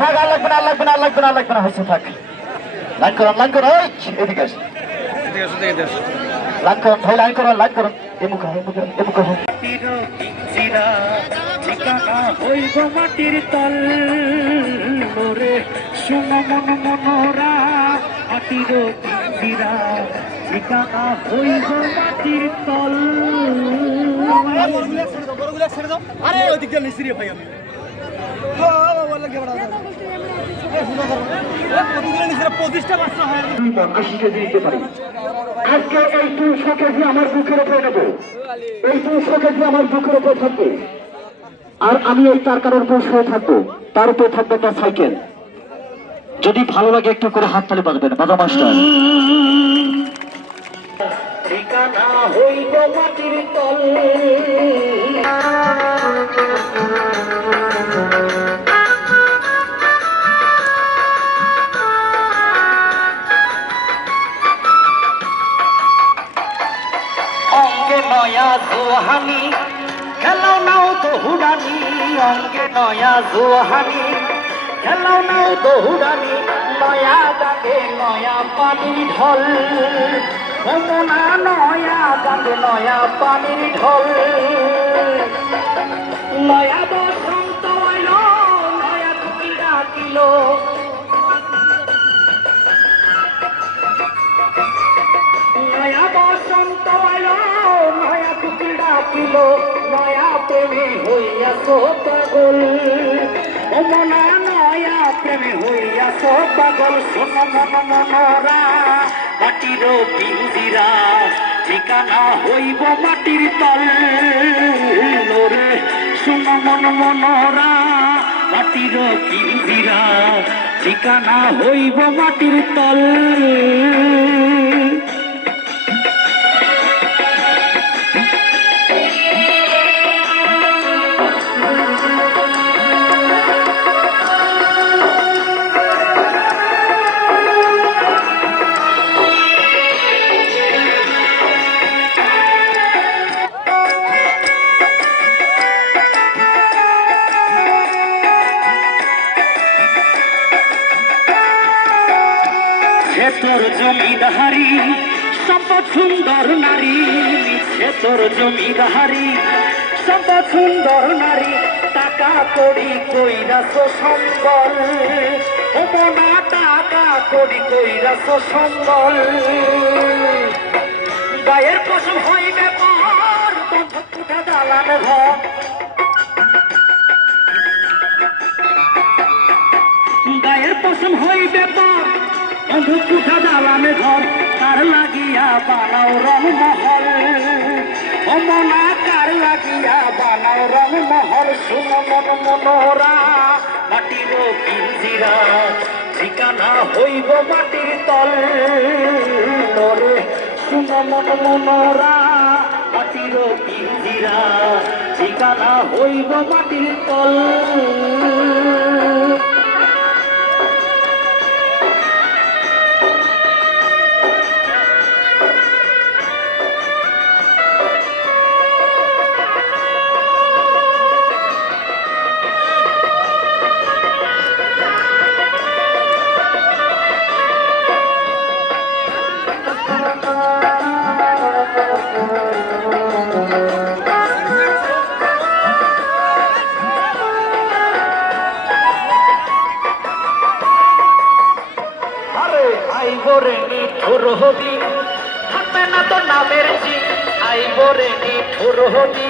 থাক আর লাগবে না লাগবে না লাগবে না লাগবে না হয়েছে থাক। লাইন করুন লাইন করুন ওই, এদিকে আসুন। লাইন করুন ভাই লাইন করুন লাইন করুন। এমুক এমুক ভাই আমি। আশি কেজি দিতে পারি আজকে এই দুশো কেজি আমার বুকের উপরে নেব এই দুশো কেজি আমার বুকের উপরে থাকবে আর আমি এই তার কারোর উপর শুয়ে থাকব তার উপরে থাকবে একটা সাইকেল যদি ভালো লাগে একটু করে হাত তালি বাজবেন বাজা মাস্টার। ঠিকানা হইব মাটির তল। নয়া জোহানি, খেলাও নাও তো হুডানি। অঙ্গে নয়া জোহানি, খেলাও নাও তো হুডানি। নয়া দাগে নয়া পানির ঢল। ভ্রমণা নয়া দাগে নয়া পানির ঢল। নয়া বসন্ত এল নয়া টুকি ডাকিল। নয়া বসন্ত এলো নয়া টুকি ডাকিল। নয়া প্রেমে হইয়াছ পাগল। ও মনা নয়া প্রেমে হইয়াছ পাগল। শোন মন মনরা মাটির পিঞ্জিরা, ঠিকানা হইব মাটির তল। রে শোন মন মনরা, মাটির পিঞ্জিরা, ঠিকানা হইব মাটির তল। সুন্দর নারী সে তোর জমিদারি সম্পদ সুন্দর নারী, টাকা কড়ি কইরাস সম্বল। ও মনা টাকা কড়ি কইরাস সম্বল। গায়ের পশম হইবে পর বন্ধক দালান গায়ের পশম হইবে পর অন্ধকুঠা দালানে ঘর কার লাগিয়া বানাও রং মহল অমনা কার লাগিয়া বানাও রং মহল শুন মন মনোরা মাটির পিঞ্জিরা, ঠিকানা হইব মাটির তল। রে শুন মন ঠিকানা হইব মাটির তল। আইব রে নিঠুর হবি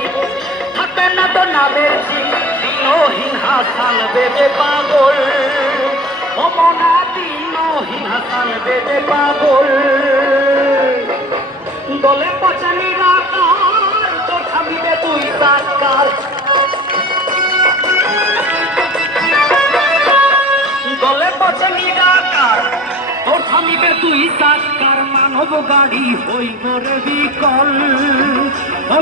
থাকবে না তো নামের দিনহীন হাসান বেদে পাগল। অমনা দিনহীন হাসান বেদে পাগল। দলে পচানি রাকার তো থামিবে তুই সাকার দলে পচে নিরাকার তোর থামিবে তুই সাকার মানব গাড়ি হইব রে বিকল।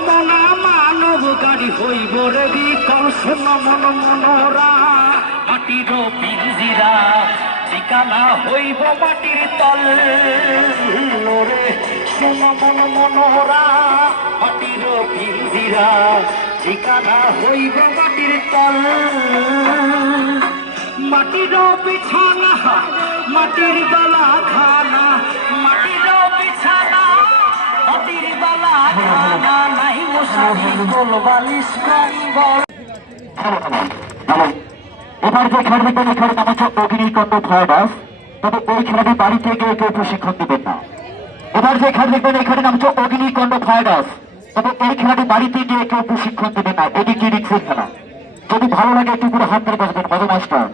মনা মানব গাড়ি হইব রে বিকল। শোন মন মনোরা, মাটির পিঞ্জিরা, ঠিকানা হইব মাটির তল। রে শোন মন মনোরা, মাটির পিঞ্জিরা, ঠিকানা হইব মাটির তল। মাটির বিছানা মাটির দলা খানা মাটির দলা খানা নাই মশারি গোল বালিশ ভালো এবার যে খেলা দেখবেন এই নাম হচ্ছে অগ্নিকণ্ড ফায়ার্স তবে এই খেলাটি বাড়িতে গিয়ে কেউ প্রশিক্ষণ দেবেন না। এবার যে খেলা দেখবেন এই নাম হচ্ছে অগ্নিকণ্ড ফায়ার্স তবে এই খেলাটি বাড়িতে গিয়ে কেউ প্রশিক্ষণ দেবেন না। এটি কি রিক্সের খেলা যদি ভালো লাগে, একটু করে হাত ধরে বসবেন মজা মাস্টার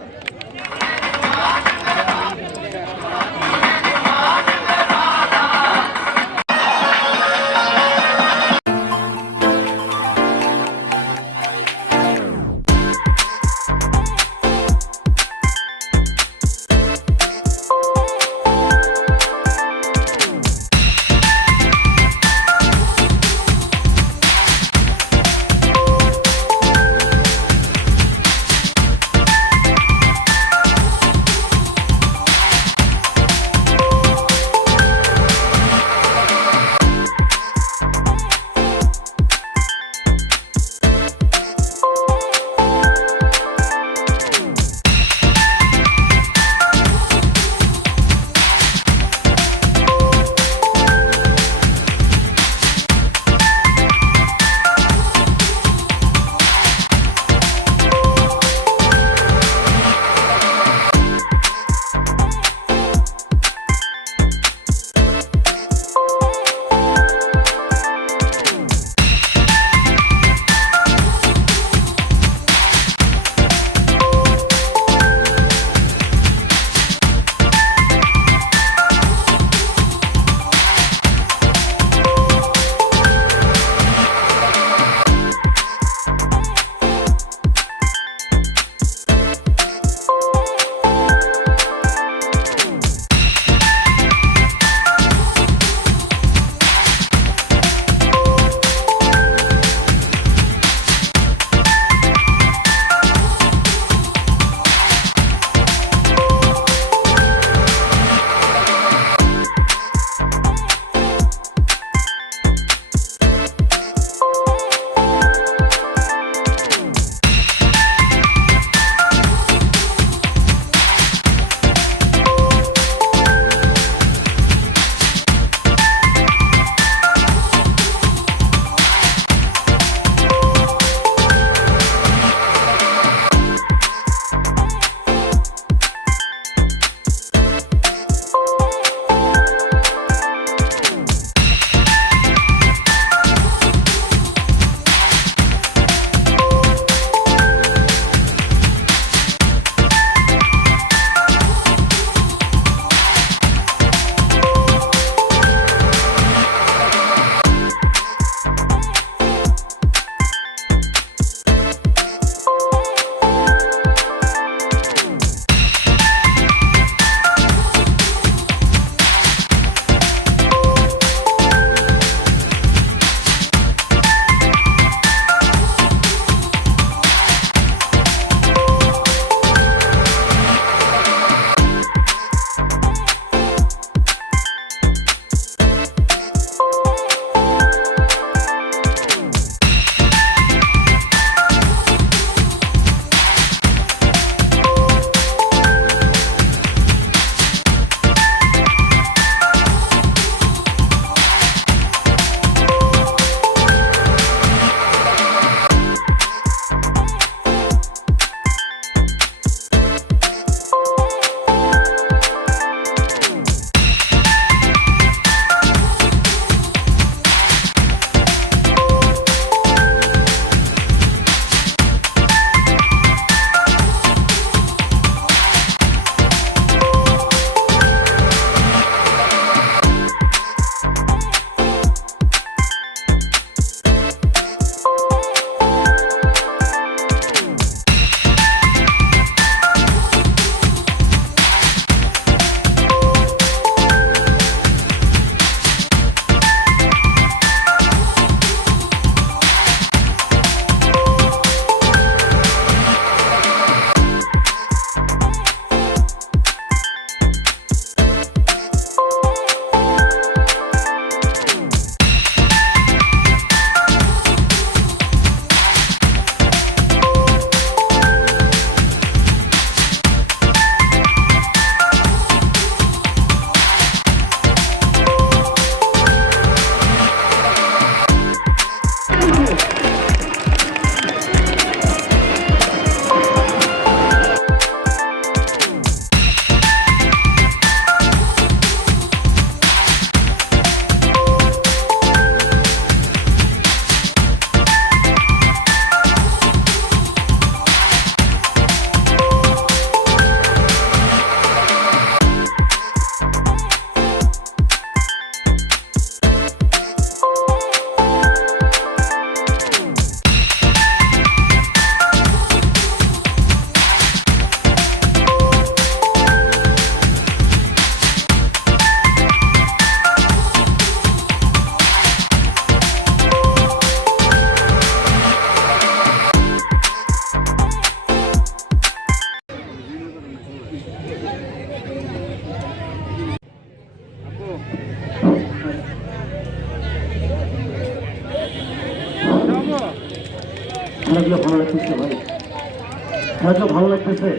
লাগতেছে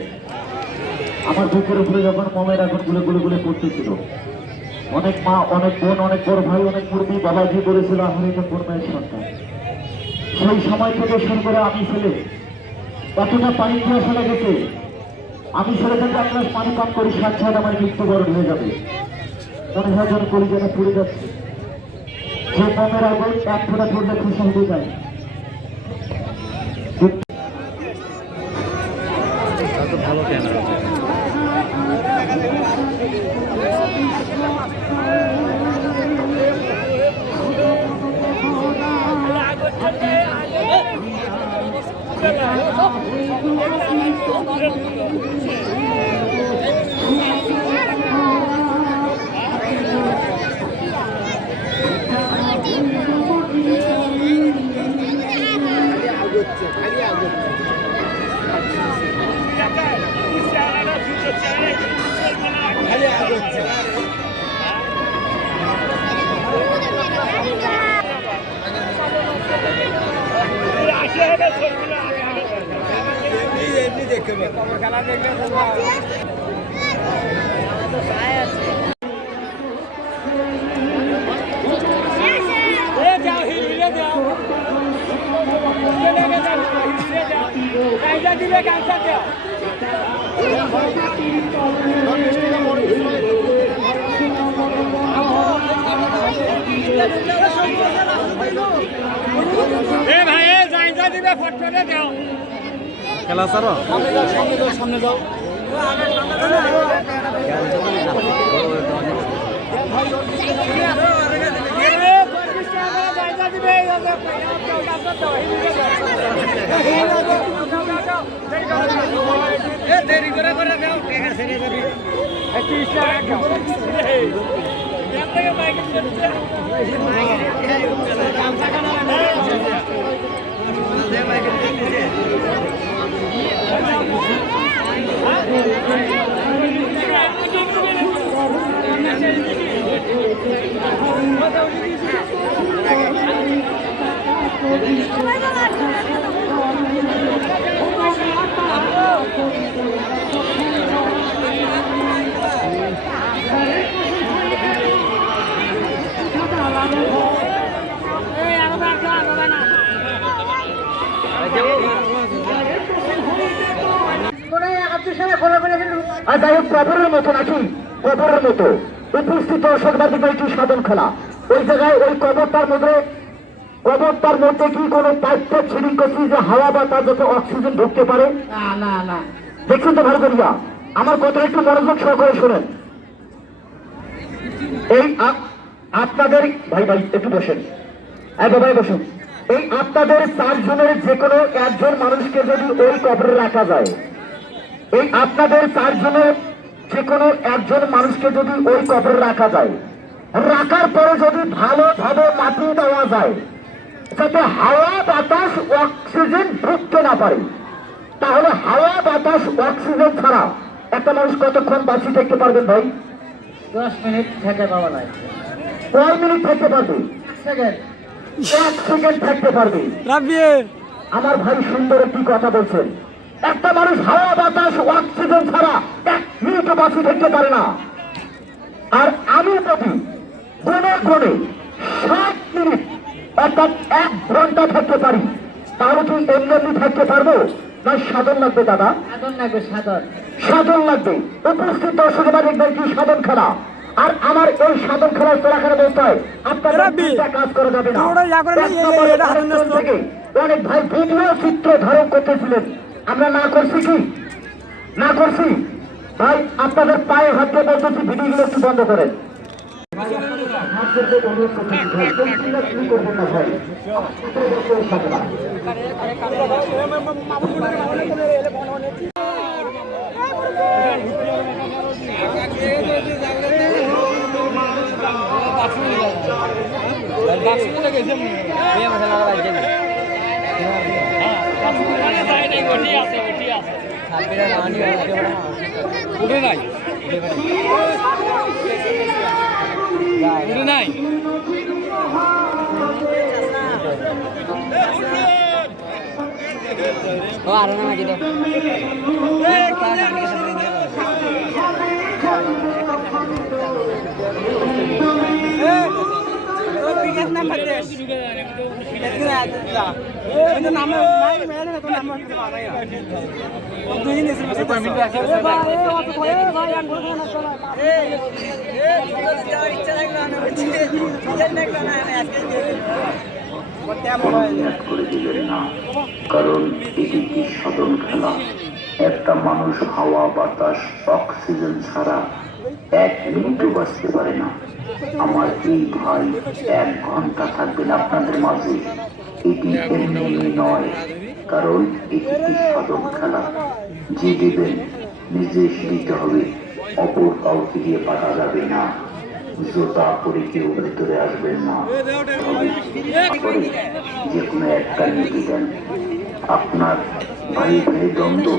আমার বুকের উপরে যখন মমের এখন গুলে গুলে গুলে করতেছিল অনেক মা, অনেক বোন, অনেক বড় ভাই, অনেক মুরবি বাবাজি করেছিল আমার এটা কোন মায়ের সন্তান। সেই সময় থেকে শুরু করে আমি ছেলে এতটা পানি পিয়াসা লেগেছে আমি ছেলে থেকে গ্লাস পানি পান করি, সাত ছয় আমার মৃত্যুবরণ হয়ে যাবে। মনে হয় যেন করি যেন পড়ে যাচ্ছে। যে মমের আগুন এক ফোটা পড়লে খুশি হতে যায় এ ভাই এ জাইজা দিবে ফটফটে দাও। কে আছে রে দেরি একটু ইচ্ছা রাখো আর যাই হোক কবরের মতো উপস্থিত একটি সাধন খেলা ওই জায়গায় ওই কবরটার মধ্যে কবরটার মধ্যে কি পাইপ করছি যে হাওয়া বাতাস যাতে অক্সিজেন ঢুকতে পারে দেখছেন তো ভালো করিয়া আমার কথা একটু মনোযোগ সহকারে শোনেন এই আপনাদের ভাই ভাই একটু বসেন বাবাই বসুন এই আপনাদের চারজনের যে কোনো একজন মানুষকে যদি ওই কবরে রাখা যায় এই আপনাদের চারজনের যে কোনো একজন মানুষকে যদি ওই কবরে রাখা যায় রাখার পরে যদি ভালোভাবে মাটি দেওয়া যায় যাতে হাওয়া বাতাস অক্সিজেন ঢুকতে না পারে তাহলে হাওয়া বাতাস অক্সিজেন ছাড়া একটা মানুষ কতক্ষণ বাঁচি থাকতে পারবেন ভাই? দশ মিনিট থেকে পাওয়া যায়। কয় মিনিট থাকতে পারবে। সেকেন্ড। এক সেকেন্ড থাকতে পারবে। আমার ভাই সুন্দর একটি কথা বলছেন। একটা মানুষ হাওয়া বাতাস অক্সিজেন ছাড়া এক মিনিটও বাঁচি থাকতে পারে না। আর আমি যদি গুনে গুনে ষাট মিনিট অর্থাৎ এক ঘণ্টা থাকতে পারি তাহলে কি এমনি এমনি থাকতে পারব? না সাধন লাগবে দাদা? সাধন লাগবে সাধন। সাধন লাগবে। উপস্থিত দর্শকরা দেখবেন কি সাধন খেলা। আর আমার এই সাধন খেলার চলাকার অবস্থায় আপনারা কাজ করা যাবে না। অনেক ভাই ভিডিও চিত্র ধারণ করতেছিলেন। আমরা না করছি কি? না করছি? ভাই, আপনাদের পায়ে হাত দিয়ে বলতেছি, ভিডিওগুলো একটু বন্ধ করেন। উঠে নাই উঠে নাই ও আর না মাগি দাও পরিত্যাগ করে দিলেন কারণ এটি কি সাধন খেলা একটা মানুষ হাওয়া বাতাস অক্সিজেন ছাড়া এক মিনিটও বাঁচতে পারে না আমার এই ভাই, এক ঘণ্টা থাকবেন আপনাদের মাঝে। এটি এমনি নয়, কারণ এটি সাধন খেলা। যে দেবেন, নিজে দিতে হবে, অপর কাউকে দিয়ে পাঠা যাবে না। জোতা পরে কেউ ভেতরে আসবেন না। যে কোনো একটা নীতি দেন। আপনার ভাই ভাই দ্বন্দ্ব।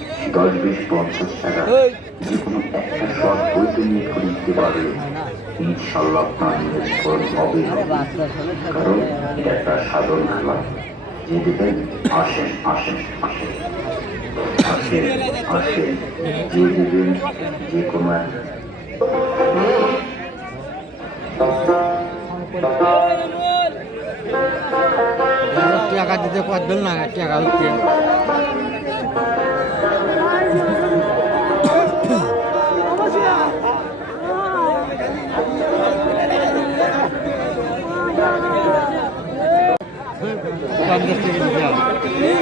দশ বিশ পঞ্চাশ টাকা যে কোনো একটা শট বইতে নিয়ে করে দিতে পারলে ইনশাল্লাহ আপনার নিজের হবে হবে। কারণ এটা একটা সাধারণ খেলা। যে দেবেন আসেন আসেন আসেন আসেন আসেন যে দেবেন যে কোনো টাকা দিতে পারবেন না টাকা উঠতে পঞ্চাশ টাকা দিতে হবে এ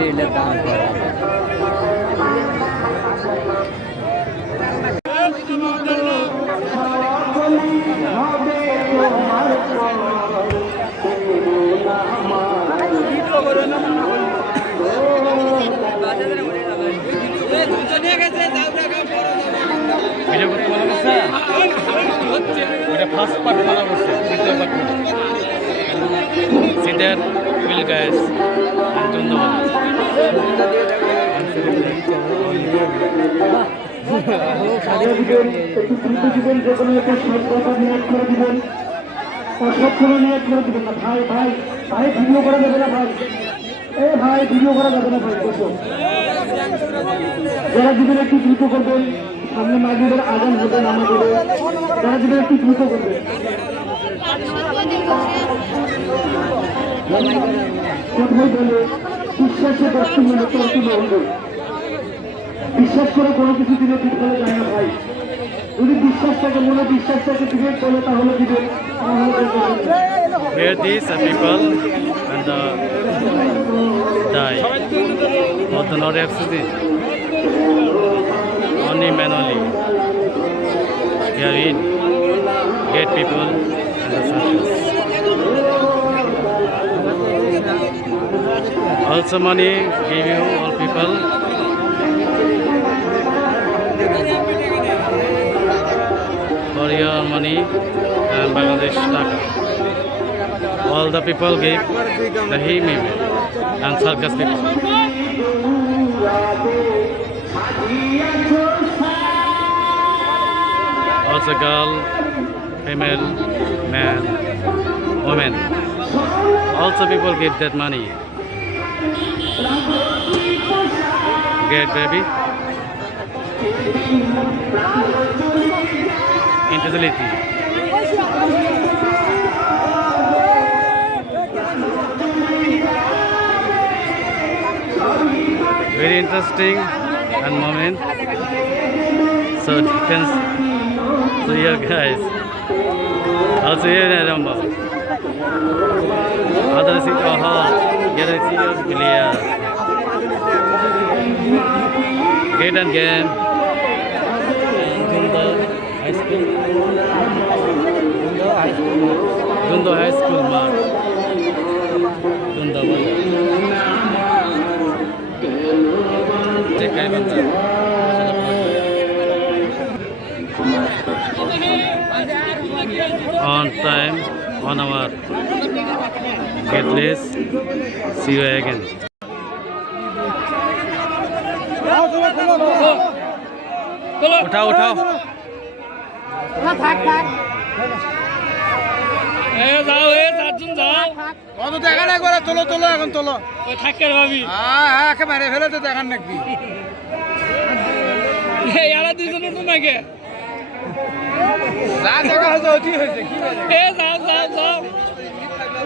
এই রেলের দাম করা। ভিডিও উইল ধন্যবাদ দিবেন যে কোনো একটা সব করে দিবেন নিয়োগ করে দিবেন না ভাই ভাই ভাই ভিডিও করা যাবে না ভাই ভাই ভিডিও করা যাবে না ভাই বসো যারা দিবেন একটু দ্রুত করবেন সামনে মাগরিবের আগাম হবে নামাজ হবে যারা দিবেন একটু দ্রুত করবেন কথাই বলে বিশ্বাসে বস্তু মনে চলতে বিশ্বাস করে কোনো কিছু দিলে বিফলে যায় না ভাই যদি বিশ্বাসটাকে মনে বিশ্বাসটাকে দিবে চলে তাহলে দিবে তাহলে দেখবে না। Here these are people and the die of the Lord City. Only men only. Here in get people and the soldiers. Also money give you all people. For your money and Bangladesh taka. all the people give the hymn and circus people. Also girl, female, man, woman. Also people give that money. Get baby. Into the Intelligent. Very interesting and moment. So you can so here guys. Also here in Aramba. Others is your heart, galaxy clear. And game. Gundo High School. Gundo High School. Gundo High School Mark. Gundo One. On time, one hour. Our get list. See you again. উঠাও উঠাও। কত দেখা না করে তোলো তোলো এখন তোলো। থাকে ভাবি? হ্যাঁ হ্যাঁ একেবারে ফেলে তো দেখান নাকি এরা দুজনে তো নাকি? যা দেখা হয়েছে ওটি হয়েছে কি এ যাও যাও যাও।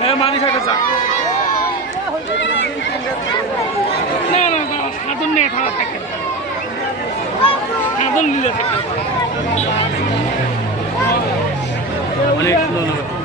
হ্যাঁ মানি খাটে চা না না না সাধন নিয়ে খাওয়া থাকে। সাধন নিলে থাকে। অনেক ধন্যবাদ।